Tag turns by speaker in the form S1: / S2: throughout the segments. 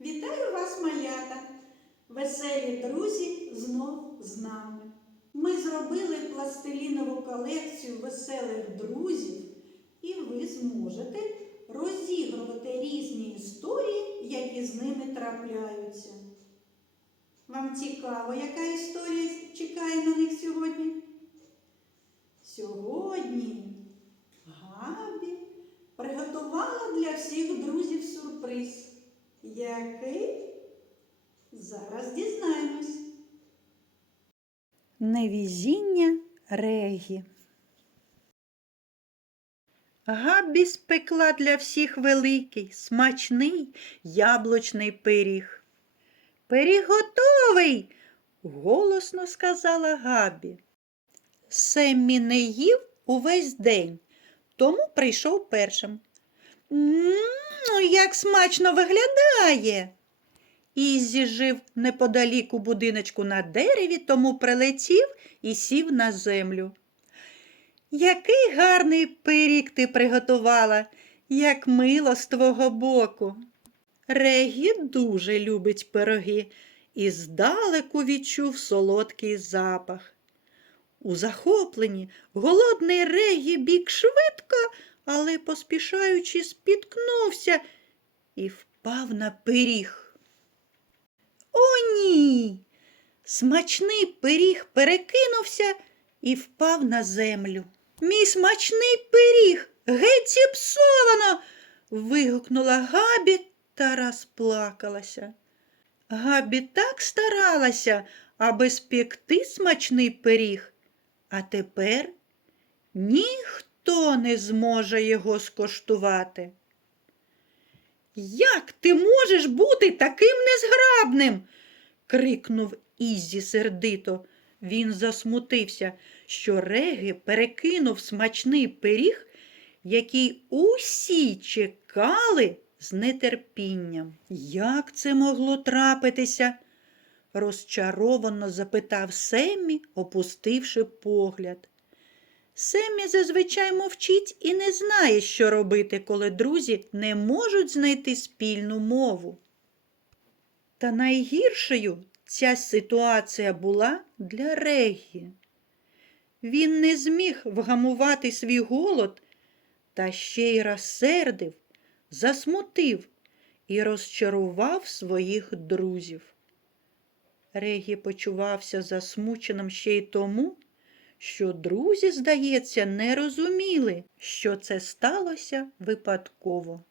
S1: Вітаю вас, малята! Веселі друзі знов з нами. Ми зробили пластилінову колекцію веселих друзів, і ви зможете розігрувати різні історії, які з ними трапляються. Вам цікаво, яка історія чекає на них сьогодні? Сьогодні Габі приготувала для всіх друзів сюрприз. Який? Зараз дізнаємось. Невізіння Регі. Габі спекла для всіх великий, смачний яблучний пиріг. Пиріг готовий, голосно сказала Габі. Семмі не їв увесь день, тому прийшов першим. «М, як смачно виглядає. Іззі жив неподалік у будиночку на дереві, тому прилетів і сів на землю. Який гарний пиріг ти приготувала, як мило з твого боку. Регі дуже любить пироги і здалеку відчув солодкий запах. У захопленні голодний Регі біг швидко, але поспішаючи спіткнувся і впав на пиріг. О, ні! Смачний пиріг перекинувся і впав на землю. Мій смачний пиріг геть зіпсовано. вигукнула Габі та розплакалася. Габі так старалася, аби спекти смачний пиріг, а тепер ніхто не зможе його скоштувати. Як ти можеш бути таким незграбним? крикнув Іззі сердито. Він засмутився, що Реги перекинув смачний пиріг, який усі чекали з нетерпінням. Як це могло трапитися? розчаровано запитав Семмі, опустивши погляд. Семмі зазвичай мовчить і не знає, що робити, коли друзі не можуть знайти спільну мову. Та найгіршою ця ситуація була для Регі. Він не зміг вгамувати свій голод та ще й розсердив, засмутив і розчарував своїх друзів. Регі почувався засмученим ще й тому, що друзі, здається, не розуміли, що це сталося випадково.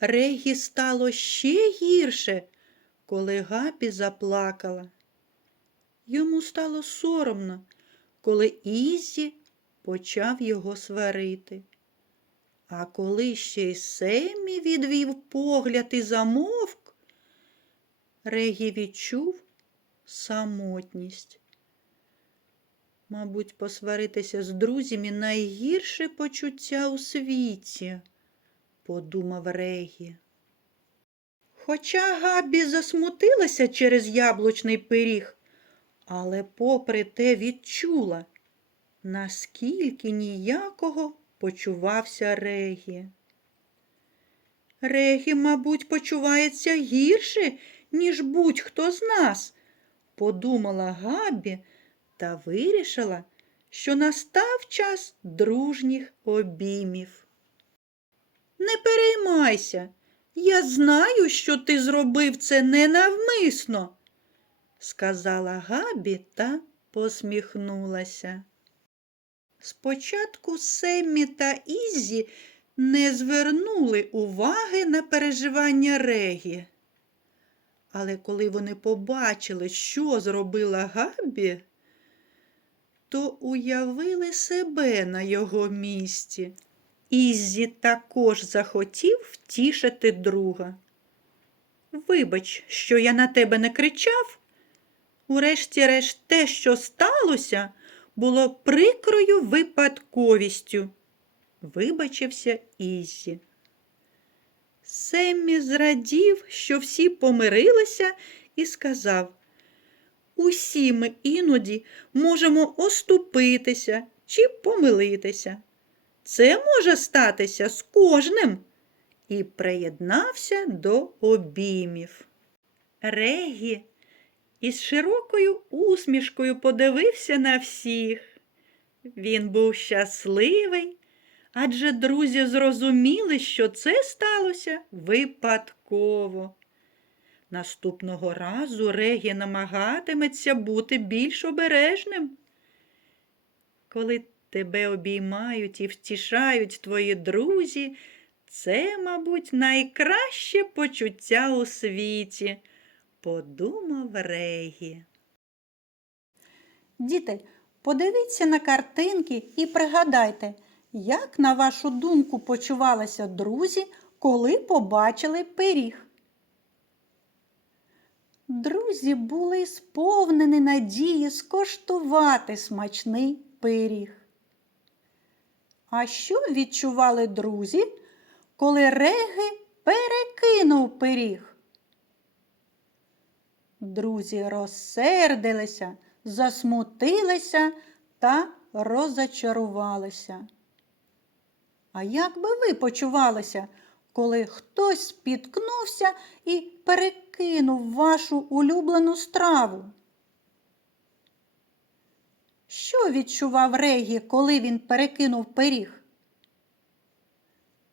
S1: Регі стало ще гірше, коли Гапі заплакала. Йому стало соромно, коли Ізі почав його сварити. А коли ще й Семі відвів погляд і замовк, Регі відчув самотність. Мабуть, посваритися з друзями найгірше почуття у світі, подумав Регі. Хоча Габі засмутилася через яблучний пиріг, але попри те відчула, наскільки ніякого почувався Регі. Регі, мабуть, почувається гірше, ніж будь-хто з нас, подумала Габі та вирішила, що настав час дружніх обіймів. Не переймайся, я знаю, що ти зробив це ненавмисно, сказала Габі та посміхнулася. Спочатку Семмі та Іззі не звернули уваги на переживання Регі. Але коли вони побачили, що зробила Габі, то уявили себе на його місці. Іззі також захотів втішити друга. Вибач, що я на тебе не кричав. Урешті-решт те, що сталося, було прикрою випадковістю, вибачився Іззі. Семмі зрадів, що всі помирилися, і сказав Усі ми іноді можемо оступитися чи помилитися. Це може статися з кожним.
S2: і приєднався до обіймів. Регі із широкою усмішкою подивився на всіх. Він був щасливий, адже друзі зрозуміли, що це сталося випадково. Наступного разу Регі намагатиметься бути більш обережним. Коли тебе обіймають і втішають твої друзі, це, мабуть, найкраще почуття у світі, подумав Регі.
S1: Діти, подивіться на картинки і пригадайте, як, на вашу думку, почувалися друзі, коли побачили пиріг. Друзі були сповнені надії скоштувати смачний пиріг. А що відчували друзі, коли Реги перекинув пиріг? Друзі розсердилися, засмутилися та розочарувалися. А як би ви почувалися, коли хтось спіткнувся і перекинув вашу улюблену страву? Що відчував Регі, коли він перекинув пиріг?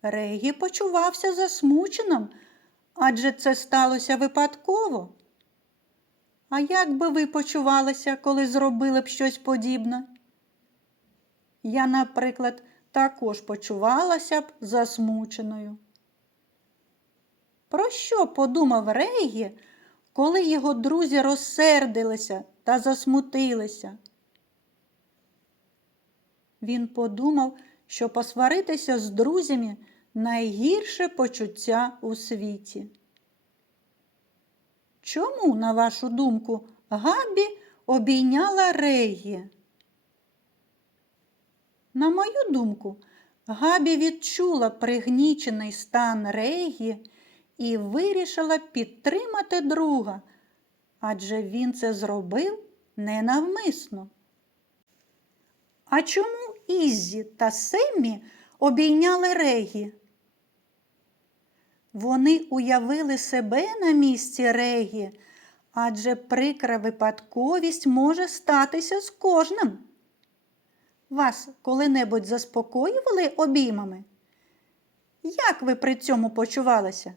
S1: Регі почувався засмученим, адже це сталося випадково. А як би ви почувалися, коли зробили б щось подібне? Я, наприклад, також почувалася б засмученою. Про що подумав Регі, коли його друзі розсердилися та засмутилися? Він подумав, що посваритися з друзями найгірше почуття у світі. Чому, на вашу думку, Габі обійняла Регі? На мою думку, Габі відчула пригнічений стан Регі і вирішила підтримати друга, адже він це зробив ненавмисно. А чому Іззі та Семмі обійняли Регі? Вони уявили себе на місці Регі, адже прикра випадковість може статися з кожним. Вас коли-небудь заспокоювали обіймами? Як ви при цьому почувалися?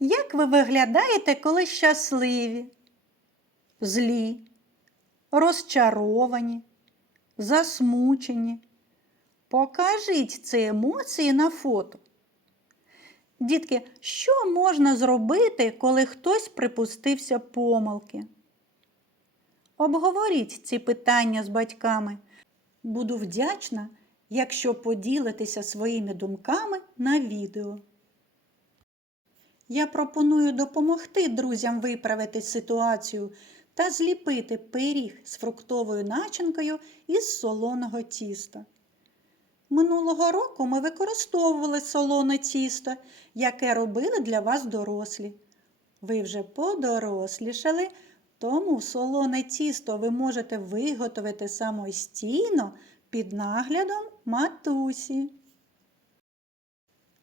S1: Як ви виглядаєте, коли щасливі, злі, розчаровані, засмучені? Покажіть ці емоції на фото. Дітки, що можна зробити, коли хтось припустився помилки? Обговоріть ці питання з батьками. Буду вдячна, якщо поділитеся своїми думками на відео. Я пропоную допомогти друзям виправити ситуацію та зліпити пиріг з фруктовою начинкою із солоного тіста. Минулого року ми використовували солоне тісто, яке робили для вас дорослі. Ви вже подорослішали, тому солоне тісто ви можете виготовити самостійно під наглядом матусі.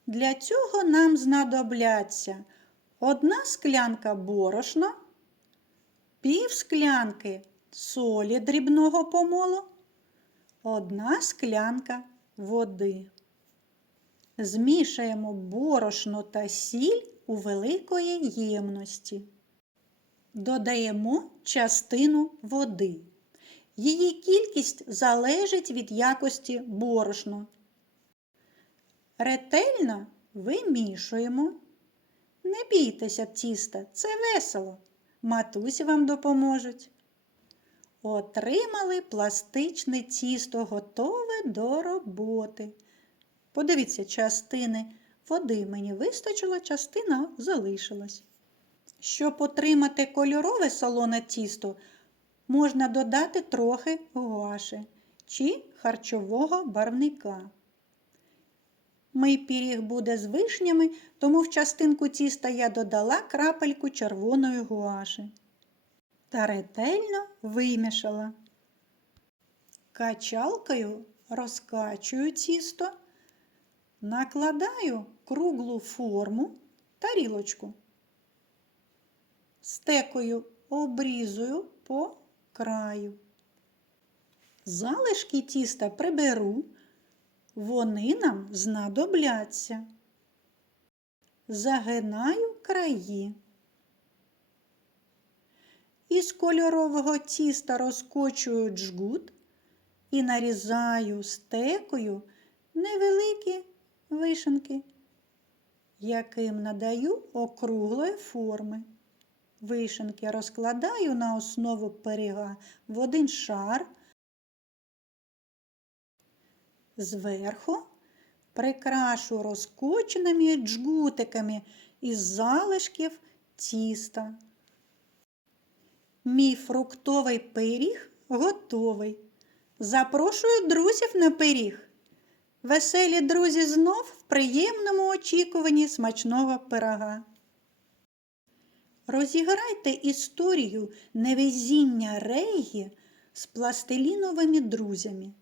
S1: Для цього нам знадобляться одна склянка борошна, пів склянки солі дрібного помолу, одна склянка води. Змішаємо борошно та сіль у великої ємності. Додаємо частину води. Її кількість залежить від якості борошна. Ретельно вимішуємо. Не бійтеся тіста, це весело. Матусі вам допоможуть. Отримали пластичне тісто, готове до роботи. Подивіться, частини води мені вистачило, частина залишилась. Щоб отримати кольорове солоне тісто, можна додати трохи гуаші чи харчового барвника. Мій пиріг буде з вишнями, тому в частинку тіста я додала крапельку червоної гуаші та ретельно вимішала. Качалкою розкачую тісто, Накладаю круглу форму тарілочку. Стекою обрізую по краю. Залишки тіста приберу, вони нам знадобляться. Загинаю краї. Із кольорового тіста розкочую джгут і нарізаю стекою невеликі вишенки, яким надаю округлої форми. Вишенки розкладаю на основу пиріга в один шар. Зверху прикрашу розкоченими джгутиками із залишків тіста. Мій фруктовий пиріг готовий. Запрошую друзів на пиріг. Веселі друзі знов в приємному очікуванні смачного пирога. Розіграйте історію невезіння Регі з пластиліновими друзями.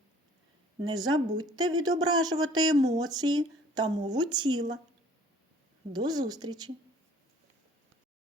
S1: Не забудьте відображувати емоції та мову тіла. До зустрічі!